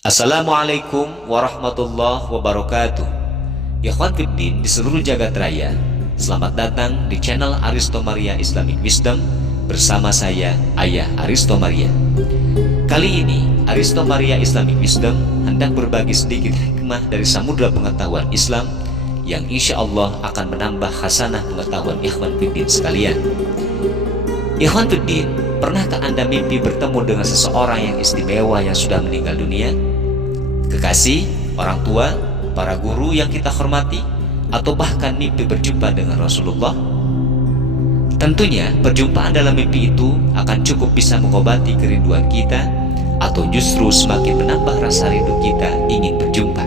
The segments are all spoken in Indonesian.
Assalamualaikum warahmatullahi wabarakatuh. Ikhwan Fiddin di seluruh jagat raya, selamat datang di channel Aristo Maria Islamic Wisdom bersama saya, Ayah Aristo Maria. Kali ini Aristo Maria Islamic Wisdom hendak berbagi sedikit hikmah dari samudra pengetahuan Islam yang insya Allah akan menambah khasanah pengetahuan Ikhwan Fiddin sekalian. Ikhwan Fiddin, pernahkah Anda mimpi bertemu dengan seseorang yang istimewa yang sudah meninggal dunia? Kekasih, orang tua, para guru yang kita hormati, atau bahkan mimpi berjumpa dengan Rasulullah? Tentunya perjumpaan dalam mimpi itu akan cukup bisa mengobati kerinduan kita, atau justru semakin menambah rasa rindu kita ingin berjumpa.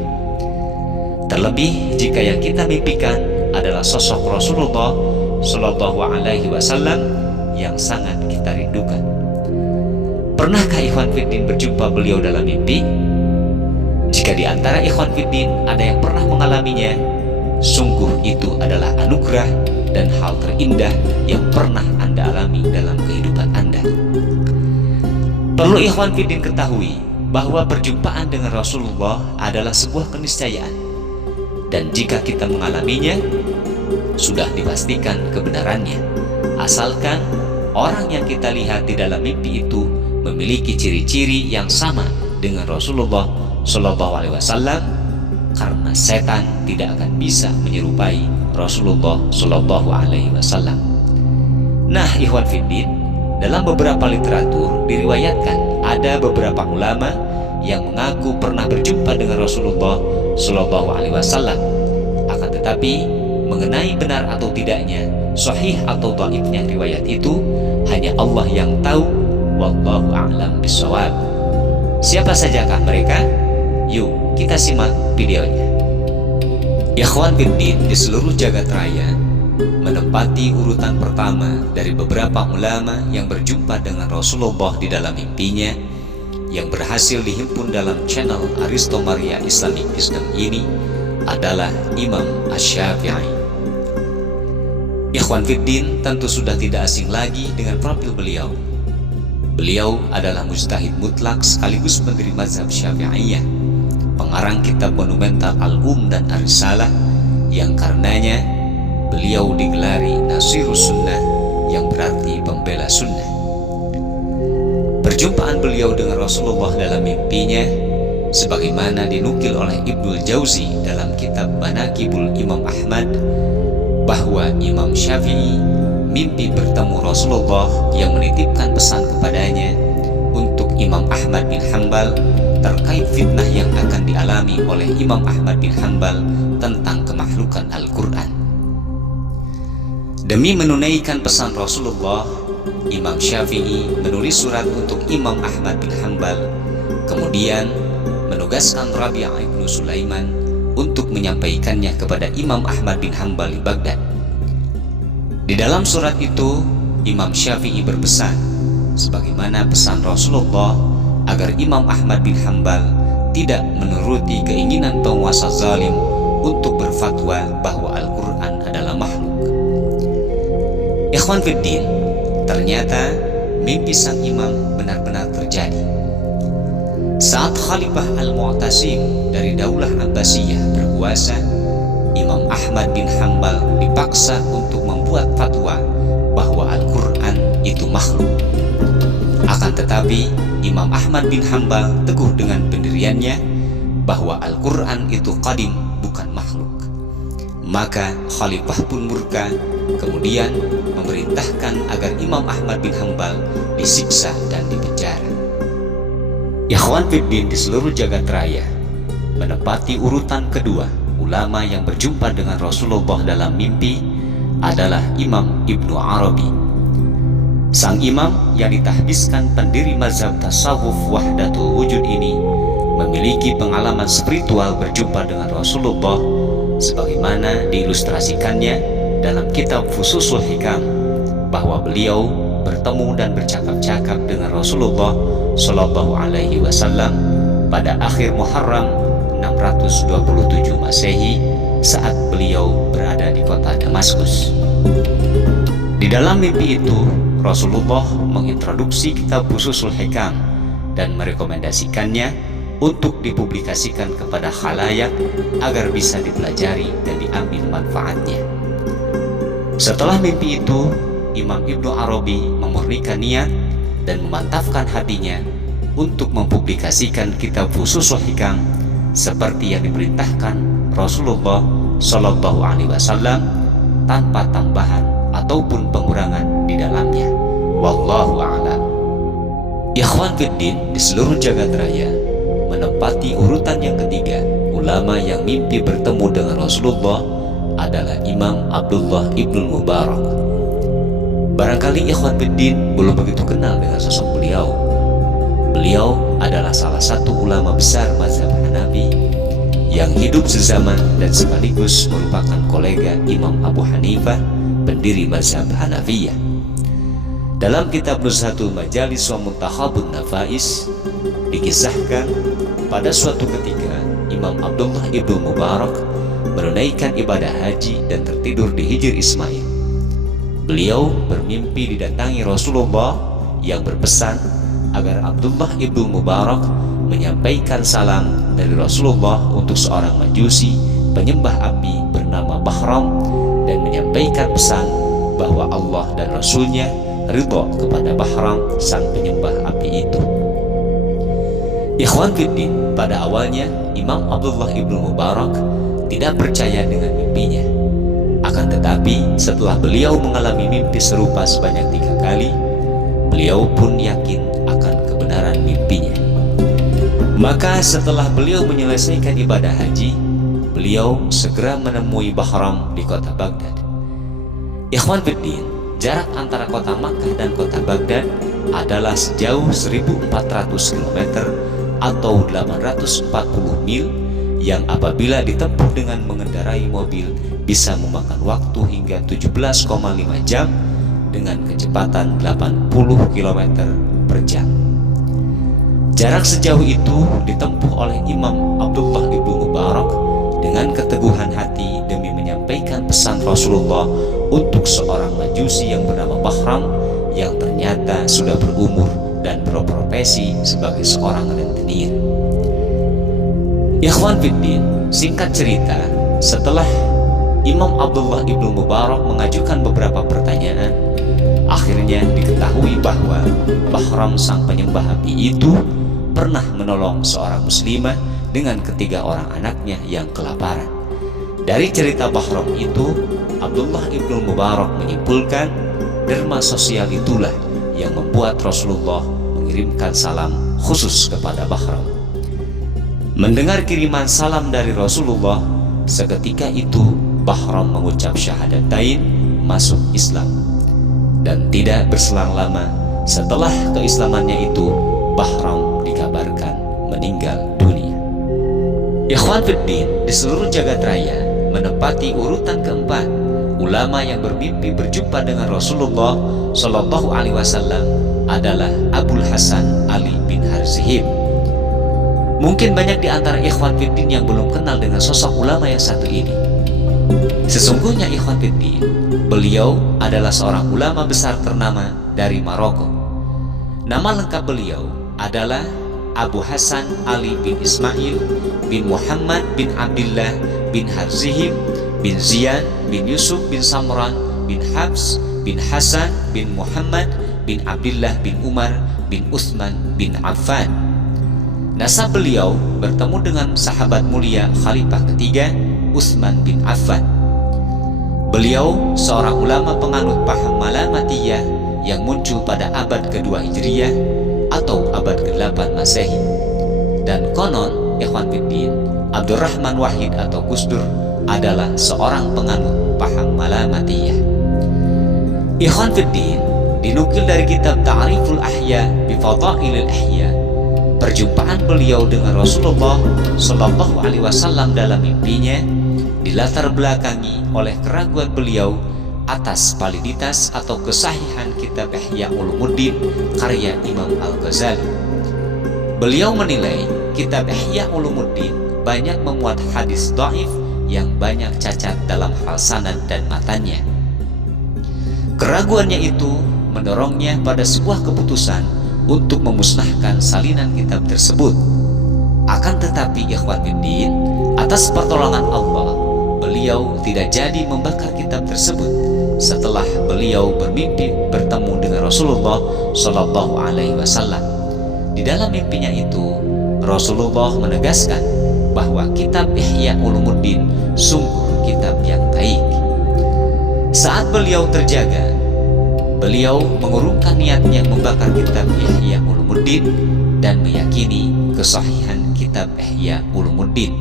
Terlebih jika yang kita mimpikan adalah sosok Rasulullah Shallallahu Alaihi Wasallam yang sangat kita rindukan. Pernahkah Ikhwan Fiddin berjumpa beliau dalam mimpi? Jika di antara Ikhwan Fiddin ada yang pernah mengalaminya, sungguh itu adalah anugerah dan hal terindah yang pernah Anda alami dalam kehidupan Anda. Perlu Ikhwan Fiddin ketahui bahwa perjumpaan dengan Rasulullah adalah sebuah keniscayaan, dan jika kita mengalaminya, sudah dipastikan kebenarannya, asalkan orang yang kita lihat di dalam mimpi itu memiliki ciri-ciri yang sama dengan Rasulullah Shallallahu Alaihi Wasallam, karena setan tidak akan bisa menyerupai Rasulullah Shallallahu Alaihi Wasallam. Nah, Ikhwan Fiddin, dalam beberapa literatur diriwayatkan ada beberapa ulama yang mengaku pernah berjumpa dengan Rasulullah Shallallahu Alaihi Wasallam. Akan tetapi mengenai benar atau tidaknya, sahih atau dhaifnya riwayat itu, hanya Allah yang tahu. Wallahu a'lam bishawab. Siapa sajakah mereka? Yuk kita simak videonya. Ikhwan Fiddin di seluruh jagat raya menempati urutan pertama dari beberapa ulama yang berjumpa dengan Rasulullah di dalam mimpinya, yang berhasil dihimpun dalam channel Aristo Maria Islamic Wisdom ini adalah Imam Asy-Syafi'i. Ikhwan Fiddin tentu sudah tidak asing lagi dengan profil beliau. Beliau adalah mujtahid mutlak sekaligus pendiri mazhab Syafi'iyah, pengarang kitab monumental Al-Dan Ar-Risalah, yang karenanya beliau digelari Nasirus Sunnah, yang berarti pembela sunnah. Perjumpaan beliau dengan Rasulullah dalam mimpinya, sebagaimana dinukil oleh Ibnul Jauzi dalam kitab Manaqibul Imam Ahmad, bahwa Imam Syafi'i mimpi bertemu Rasulullah yang menitipkan pesan kepadanya untuk Imam Ahmad bin Hanbal terkait fitnah yang akan dialami oleh Imam Ahmad bin Hanbal tentang kemakhlukan Al-Quran. Demi menunaikan pesan Rasulullah, Imam Syafi'i menulis surat untuk Imam Ahmad bin Hanbal, kemudian menugaskan Rabi' ibnu Sulaiman untuk menyampaikannya kepada Imam Ahmad bin Hanbal di Baghdad. Di dalam surat itu, Imam Syafi'i berpesan, sebagaimana pesan Rasulullah, agar Imam Ahmad bin Hanbal tidak menuruti keinginan penguasa zalim untuk berfatwa bahwa Al-Quran adalah makhluk. Ikhwan Fiddin, ternyata mimpi sang imam benar-benar terjadi. Saat Khalifah Al-Mu'tasim dari Daulah Abbasiyah berkuasa, Imam Ahmad bin Hanbal dipaksa untuk membuat fatwa bahwa Al-Quran itu makhluk. Akan tetapi Imam Ahmad bin Hanbal teguh dengan pendiriannya bahwa Al-Quran itu qadim, bukan makhluk. Maka Khalifah pun murka, kemudian memerintahkan agar Imam Ahmad bin Hanbal disiksa dan dipenjara. Ikhwan Fiddin di seluruh jagat raya menempati urutan kedua ulama yang berjumpa dengan Rasulullah dalam mimpi adalah Imam Ibnu Arabi. Sang imam yang ditahbiskan pendiri mazhab tasawuf wahdatul wujud ini memiliki pengalaman spiritual berjumpa dengan Rasulullah, sebagaimana diilustrasikannya dalam kitab Fususul Hikam, bahwa beliau bertemu dan bercakap-cakap dengan Rasulullah Shallallahu Alaihi Wasallam pada akhir Muharram 627 Masehi saat beliau berada di kota Damaskus. Di dalam mimpi itu, Rasulullah mengintroduksi kitab Fususul Hikam dan merekomendasikannya untuk dipublikasikan kepada khalayak agar bisa dipelajari dan diambil manfaatnya. Setelah mimpi itu, Imam Ibnu Arabi memurnikan niat dan memantapkan hatinya untuk mempublikasikan kitab Fususul Hikam seperti yang diperintahkan Rasulullah Shallallahu Alaihi Wasallam tanpa tambahan ataupun pengurangan di dalamnya. Wallahu a'lam. Ikhwan fiddin di seluruh jagat raya menempati urutan yang ketiga ulama yang mimpi bertemu dengan Rasulullah adalah Imam Abdullah Ibnul Mubarak. Barangkali ikhwan fiddin belum begitu kenal dengan sosok beliau. Beliau adalah salah satu ulama besar mazhab Hanafi yang hidup sezaman dan sekaligus merupakan kolega Imam Abu Hanifah, pendiri mazhab Hanafiyah. Dalam kitab Nuzhatul Majalis wa Muntakhabun Nafais dikisahkan pada suatu ketika Imam Abdullah Ibnu Mubarak menunaikan ibadah haji dan tertidur di Hijr Ismail. Beliau bermimpi didatangi Rasulullah yang berpesan agar Abdullah Ibnu Mubarak menyampaikan salam dari Rasulullah untuk seorang majusi penyembah api bernama Bahram dan menyampaikan pesan bahwa Allah dan Rasulnya ridho kepada Bahram sang penyembah api itu. Ikhwan fiddin, pada awalnya Imam Abdullah Ibnu Mubarak tidak percaya dengan mimpinya. Akan tetapi setelah beliau mengalami mimpi serupa sebanyak 3 kali, beliau pun yakin akan kebenaran mimpinya. Maka setelah beliau menyelesaikan ibadah haji, beliau segera menemui Bahram di kota Baghdad. Ikhwan fiddin, jarak antara kota Makkah dan kota Baghdad adalah sejauh 1400 km atau 840 mil yang apabila ditempuh dengan mengendarai mobil bisa memakan waktu hingga 17,5 jam dengan kecepatan 80 km per jam. Jarak sejauh itu ditempuh oleh Imam Abdullah Ibnu Mubarak dengan keteguhan hati demi menyampaikan pesan Rasulullah untuk seorang majusi yang bernama Bahram yang ternyata sudah berumur dan berprofesi sebagai seorang rentenir. Ikhwan fiddin, singkat cerita, setelah Imam Abdullah Ibnu Mubarak mengajukan beberapa pertanyaan, akhirnya diketahui bahwa Bahram sang penyembah api itu pernah menolong seorang muslimah dengan ketiga orang anaknya yang kelaparan. Dari cerita Bahram itu, Abdullah Ibnu Mubarak menyimpulkan derma sosial itulah yang membuat Rasulullah mengirimkan salam khusus kepada Bahram. Mendengar kiriman salam dari Rasulullah, seketika itu Bahram mengucap syahadatain, masuk Islam. Dan tidak berselang lama setelah keislamannya itu, Bahram dikabarkan meninggal dunia. Ikhwan fiddin, di seluruh jagat raya menempati urutan keempat ulama yang bermimpi berjumpa dengan Rasulullah Shallallahu Alaihi Wasallam adalah Abul Hasan Ali bin Harzihim. Mungkin banyak di antara ikhwan fiddin yang belum kenal dengan sosok ulama yang satu ini. Sesungguhnya ikhwan fiddin, beliau adalah seorang ulama besar ternama dari Maroko. Nama lengkap beliau adalah Abu Hasan Ali bin Ismail bin Muhammad bin Abdullah bin Harzihim bin Ziyad bin Yusuf bin Samran bin Habs bin Hasan bin Muhammad bin Abdullah bin Umar bin Uthman bin Affan. Nasab beliau bertemu dengan sahabat mulia Khalifah ketiga Uthman bin Affan. Beliau seorang ulama penganut paham Malamatiyah yang muncul pada abad kedua Hijriyah atau abad ke-8 Masehi. Dan konon, ikhwan fiddin, Abdurrahman Wahid atau Gus Dur adalah seorang penganut paham Malamatiyah. Ikhwan fiddin, dinukil dari kitab Ta'riful Ahya bi Fadailil Ahya, perjumpaan beliau dengan Rasulullah Shallallahu Alaihi Wasallam dalam mimpinya dilatar belakangi oleh keraguan beliau atas validitas atau kesahihan kitab Ihya Ulumuddin karya Imam Al-Ghazali. Beliau menilai kitab Ihya Ulumuddin banyak memuat hadis dhaif yang banyak cacat dalam hal sanad dan matanya. Keraguannya itu mendorongnya pada sebuah keputusan untuk memusnahkan salinan kitab tersebut. tetapi ikhwan fiddin, atas pertolongan Allah, beliau tidak jadi membakar kitab tersebut setelah beliau bermimpi bertemu dengan Rasulullah Shallallahu Alaihi Wasallam. Di dalam mimpinya itu, Rasulullah menegaskan bahwa kitab Ihya Ulumuddin sungguh kitab yang baik. Saat beliau terjaga, beliau mengurungkan niatnya membakar kitab Ihya Ulumuddin dan meyakini kesahihan kitab Ihya Ulumuddin.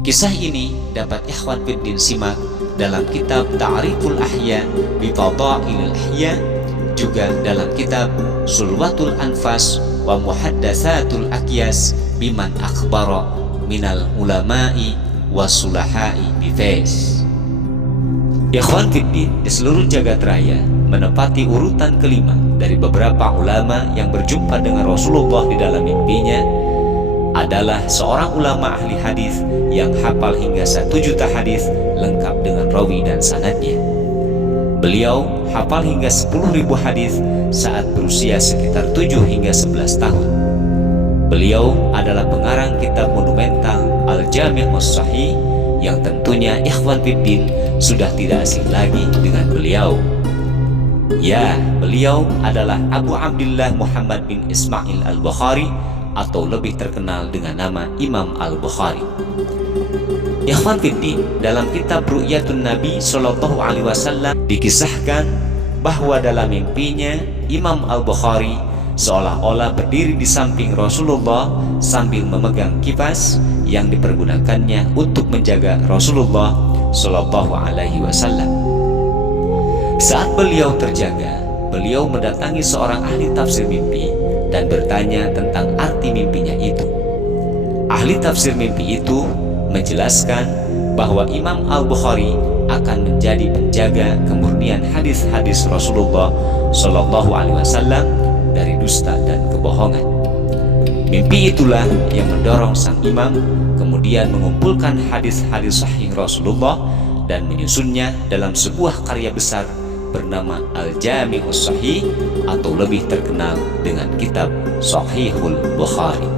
Kisah ini dapat ikhwan fiddin simak dalam kitab Ta'riful Ahya bi Fadailil Ihya, juga dalam kitab Sulwatul Anfas wa Muhaddatsatul Akyas biman akhbara minal ulama'i wasulahai bifes. Ikhwan fiddin di seluruh jagat raya menempati urutan kelima dari beberapa ulama yang berjumpa dengan Rasulullah di dalam mimpinya adalah seorang ulama ahli hadis yang hafal hingga 1 juta hadis lengkap dengan rawi dan sanadnya. Beliau hafal hingga 10.000 hadis saat berusia sekitar 7 hingga 11 tahun. Beliau adalah pengarang kitab monumental Al-Jami' Sahih yang tentunya ikhwan fiddin sudah tidak asing lagi dengan beliau. Ya, beliau adalah Abu Abdullah Muhammad bin Ismail Al-Bukhari atau lebih terkenal dengan nama Imam Al-Bukhari. Ikhwan fiddin, dalam kitab Ru'yatun Nabi Sallallahu Alaihi Wasallam dikisahkan bahwa dalam mimpinya Imam Al-Bukhari seolah-olah berdiri di samping Rasulullah sambil memegang kipas yang dipergunakannya untuk menjaga Rasulullah Sallallahu Alaihi Wasallam. Saat beliau terjaga, beliau mendatangi seorang ahli tafsir mimpi dan bertanya tentang arti mimpinya itu. Ahli tafsir mimpi itu menjelaskan bahwa Imam Al-Bukhari akan menjadi penjaga kemurnian hadis-hadis Rasulullah Shallallahu Alaihi Wasallam dari dusta dan kebohongan. Mimpi itulah yang mendorong sang imam kemudian mengumpulkan hadis-hadis sahih Rasulullah dan menyusunnya dalam sebuah karya besar bernama Al-Jami'us Sahih atau lebih terkenal dengan kitab Sahihul Bukhari.